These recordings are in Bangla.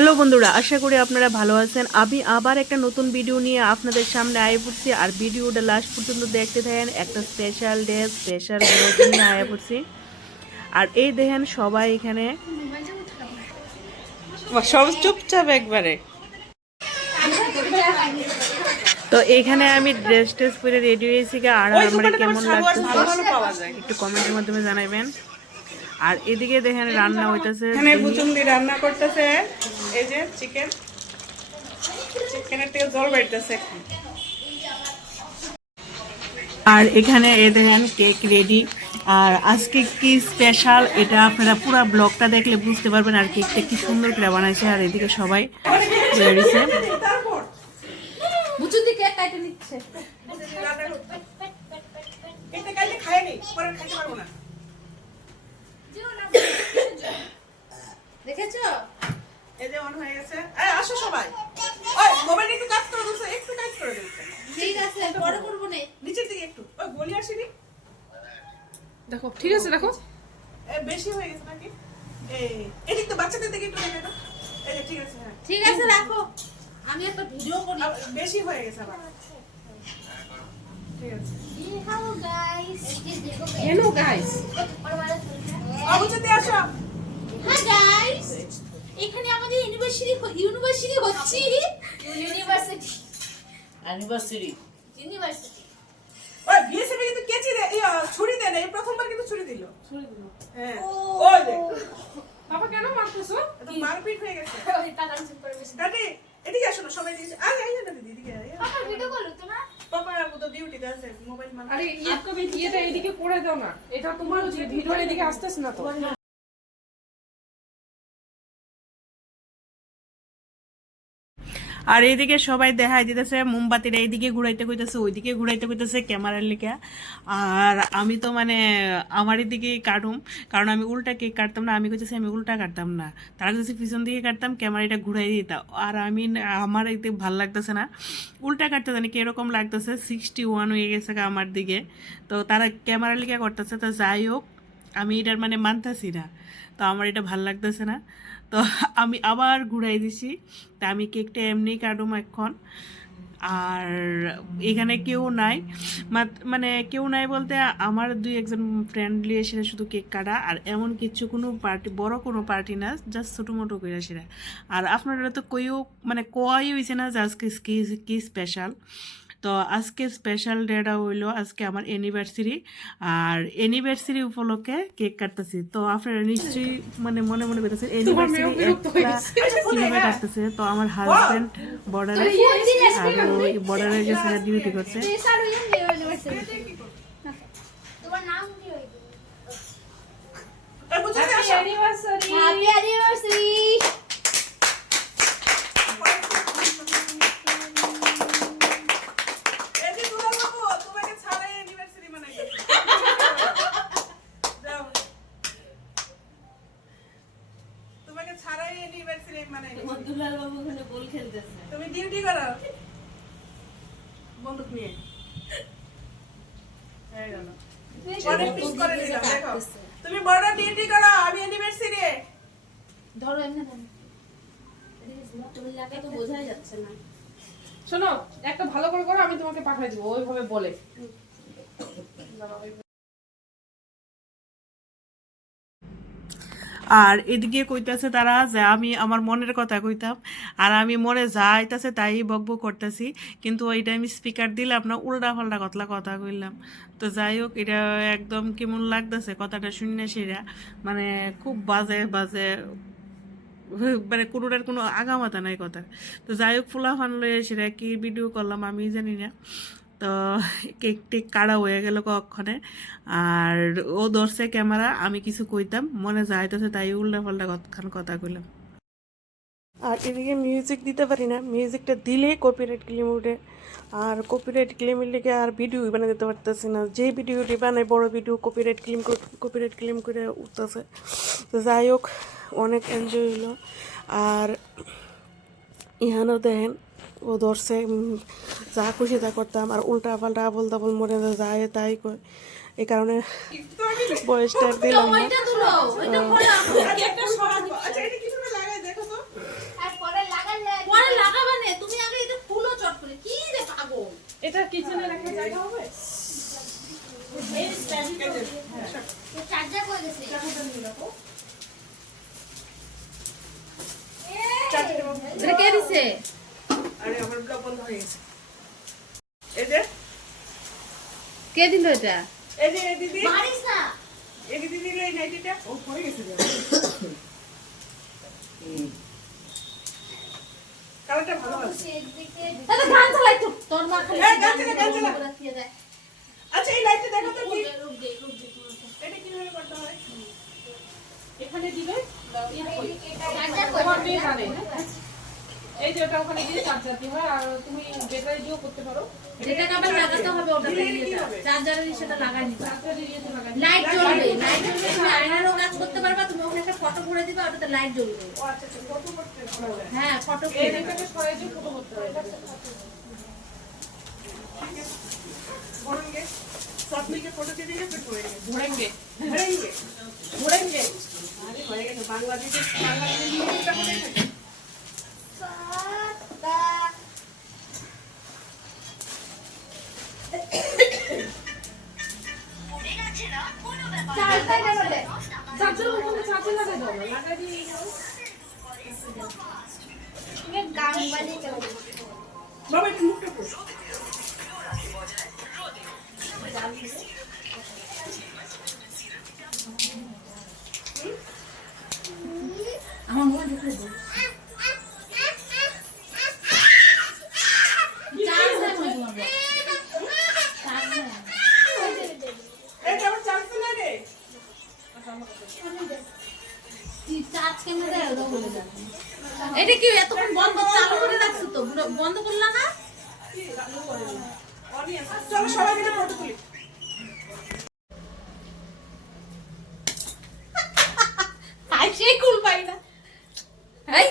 হ্যালো বন্ধুরা, আশা করি আপনারা ভালো আছেন। আমি আবার একটা নতুন ভিডিও নিয়ে আপনাদের সামনে আয়ে পড়ছি। আর ভিডিওটা লাস্ট পর্যন্ত দেখতে থাকেন। একটা স্পেশাল ডে, স্পেশাল ব্লগ নিয়ে আয়ে পড়ছি। আর এই দেখেন সবাই এখানে সব চুপচাপ একবারে। তো এখানে আমি ড্রেস ট্রেস পরে রেডি হয়েছি। আর আমার কেমন লাগছে একটু কমেন্টের মাধ্যমে জানাবেন। আর এদিকে দেখেন রান্না হইতেছে, এখানে বুচুন্দি রান্না করতেছে। এই যে চিকেনের থেকে জল বাইতেছে। আর এখানে এই দেখেন কেক রেডি। আর আজকে কি স্পেশাল এটা আপনারা পুরো ব্লগটা দেখলে বুঝতে পারবেন। আর কেকটা কি সুন্দর করে বানাইছে। আর এদিকে সবাই বেরিয়েছে। বুচুন্দি কেক কাটে নিচ্ছে। এটা কাইলে খাইনি, পরে খাইতে পারবো না। দেখেছো? এই যে অন হয়ে গেছে। এই আসো সবাই। ওই মোবাইল একটু কাট করে দাও, একটু কাট করে দাও। ঠিক আছে, পরে করব না। নিচের দিকে একটু। ওই গলি আসেনি। দেখো, ঠিক আছে দেখো। বেশি হয়ে গেছে নাকি? এদিক তো বাচ্চাদের দিকে একটু দেখে দাও। এই যে ঠিক আছে। হ্যাঁ ঠিক আছে, রাখো। আমি একটা ভিডিও করি। বেশি হয়ে গেছে আবার। ঠিক আছে। Hello guys. Hello guys. অবুঝতে আসো। Hi guys. এখানে আমাদের ইউনিভার্সিটি হচ্ছে। ইউনিভার্সিটি। ওই বিএসএফ কিন্তু কেচি দে, ছুরি দেন। এই প্রথমবার কিন্তু ছুরি দিল। হ্যাঁ। ওই দেখ। বাবা কেন মারতেছো? এটা মারপিট হয়ে গেছে। ওই টাকা চেক করে বেশি। দাদি এদিকে আসো না, সবাই এদিকে। আয় আয় না দিদি এদিকে আয়। পাপা ভিডিও করো তো না? পাপা আর তো ডিউটিতে আছে, মোবাইল মান। আরে ইয়েটা এদিকে করে দাও না। এটা তোমার ভিডিও এদিকে আসতেছে না তো। আর এইদিকে সবাই দেখাই দিতেছে মোমবাতিটা এইদিকে ঘুরাইতে কইতেছে, ওইদিকে ঘুরাইতে কইতেছে ক্যামেরার লিখে। আর আমি তো মানে আমার এদিকে কাটুম, কারণ আমি উল্টা কেক কাটতাম না। আমি কইতেছি আমি উল্টা কাটতাম না, তারা কাছে পিছন দিকে কাটতাম, ক্যামেরাটা ঘুরাই দিতাম। আর আমি আমার এতে ভাল লাগতেছে না, উল্টা কাটতে জানি কিরকম লাগতেছে। 61 হয়ে গেছে আমার দিকে। তো তারা ক্যামেরার লিখে করতেছে। তো যাই হোক, আমি এটার মানে মানতেছি না। তো আমার এটা ভাল লাগতেছে না। তো আমি আবার ঘুরাই দিছি। তা আমি কেকটা এমনি কাটুম এখন। আর এখানে কেউ নাই, মানে কেউ নাই বলতে আমার দুই একজন ফ্রেন্ডলি এসে শুধু কেক কাটা। আর এমন কিছু কোনো পার্টি, বড় কোনো পার্টি না, জাস্ট ছোটো মোটো করে সেটা। আর আপনারা তো মানে কোয়াই হয়েছে না যে আজকে কি স্পেশাল। তো আজকে স্পেশাল ডেটা হইলো আজকে আমার অ্যানিভার্সারি। আর অ্যানিভার্সারি উপলক্ষে কেক কাটতেছি। তো আপনারা নিশ্চয়ই মানে মনে মনে করতেছেন অ্যানিভার্সারি কিভাবে কাটতেছে। তো আমার হাজব্যান্ড বর্ডারে, আর ওই বর্ডারে গেছে ডিউটি করছে। তোমার নাম কি হইছে? Happy anniversary. Happy anniversary. তুমি ডিউটি করো বন্দুক নিয়ে। তুমি বড় ডিউটি করো, আমি অ্যানিভার্সারি। ধরো এমনি ধরো। তুমি লাগে তো বোঝাই যাচ্ছে না। শোনো, একটা ভালো করে করো, আমি তোমাকে পাঠিয়ে দেবো ওইভাবে বলে। আর এদিকে কইতাছে তারা যে আমি আমার মনের কথা কইতাম। আর আমি মনে যা আইতাছে তাই বকবক করতেছি। কিন্তু ওইটা আমি স্পিকার দিলাম না, উল্টা পাল্টা কথা কইলাম। তো যাই হোক, এটা একদম কেমন লাগতেছে কথাটা শুনে সেরা, মানে খুব বাজে বাজে, মানে কোনোটার কোনো আগামাতা নাই কথা। তো যাই হোক, ফুলা ফানলে সেটা কি ভিডিও করলাম আমি জানি না। তো কেক টেক কাড়া হয়ে গেল কক্ষণে। আর ও ধরছে ক্যামেরা, আমি কিছু কইতাম, মনে যাইতেছে তাই উল্টা পাল্টা কথা কইলাম। আর এদিকে মিউজিক দিতে পারি না, মিউজিকটা দিলেই কপিরাইট ক্লেম উঠে। আর কপিরাইট ক্লেমের লেগে আর ভিডিও বানিয়ে দিতে পারতেছি না। যে ভিডিওটি বানাই বড় ভিডিও, কপিরাইট ক্লেম করে উঠতেছে। তো যাই হোক, অনেক এনজয় হইলো। আর ইহানও দেখেন ও ধরছে, যা খুশি তা করতাম। আর উল্টা পাল্টা আবল তাবল মরে যায় তাই কয়। এই কারণে বয়সটা দিলাম না। ওইটা ধরো, ওইটা খোলো। একটা শর্ট। আচ্ছা এটা কিভাবে লাগাই দেখো তো। কিচেনে রাখার জায়গা হবে? চার্জার করে গেছে চাকুটা নিয়ে রাখো। এটা কে দিছে? আরে আমার ব্লগ বন্ধ হয়ে গেছে। এই যে কে দিল এটা? এই যে এই দিদি, মারিস না। এই দিদি দিল এই নাইটিটা। ও পড়ে গেছে রে। কালারটা ভালো আছে। দাদা গান চালাই তো। তোর মা খালি এই গান চালা, গান চালা। রাখিয়ে দেয়। আচ্ছা এই লাইটটা দেখো তো কি রুক দে। এটা কিভাবে করতে হয়? এখানে দিবে চার্জার তোমার করে মেয়ে জানে। এই যে ওটা ওখানে দিয়ে চার্জার দিতে হয়, আর তুমি ব্যাটারি দিয়েও করতে পারো। যেটা আবার লাগাতে হবে ওটাতে ইয়েটা চার্জারের সেটা লাগাই নিবা। চার্জার দিয়ে তো লাগাই। লাইট জ্বলবে তুমি আয়নারও কাজ করতে পারবা। তুমি ওখানে একটা ফটো করে দিবা, ওটাতে লাইট জ্বলবে। ও আচ্ছা আচ্ছা ফটো করতে হবে। হ্যাঁ ফটো এই রেখাটা সরাই দিয়ে ফটো করতে হয়। भरेंगे साथ मिलके फोटो दे देंगे फिर धोएंगे ঘোরেঙ্গে भरेंगे ঘোরেঙ্গে अरे भरेंगे तो बांग्लादेश न्यूज़টা হবে না চার্জার না বলে চার্জার ওখানে চার্জার লাগাই দাও না, লাগাই দিয়ে তুমি গান বাজিয়ে চালাও। বাবা একটু মুখটা পুরো আমার মন ঢুকে দাও। চার্জ দেয় মনে তোমার চার্জ দেয়। এটা আবার চান্স লাগে চার্জ কেমনে দেয় ওটা বলে দাও। এটা কি এতক্ষণ বন্ধ চালু করে রাখছো তো? বন্ধ করলা না? চলো সবাই মিলে ফটো তুলি আই সেই কুল পাই না। এই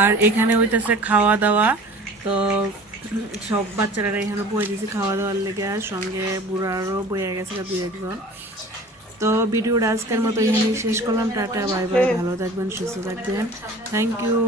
আর এখানে হইতেছে খাওয়া দাওয়া। তো সব বাচ্চারা এখানে বয়ে দিয়েছে খাওয়া দাওয়ার লেগে, সঙ্গে বুড়ারও বয়ে গেছে দু একজন। তো ভিডিওটা আজকের মতো এখানেই শেষ করলাম। টাটা বাই বাই, ভালো থাকবেন, সুস্থ থাকবেন, থ্যাংক ইউ।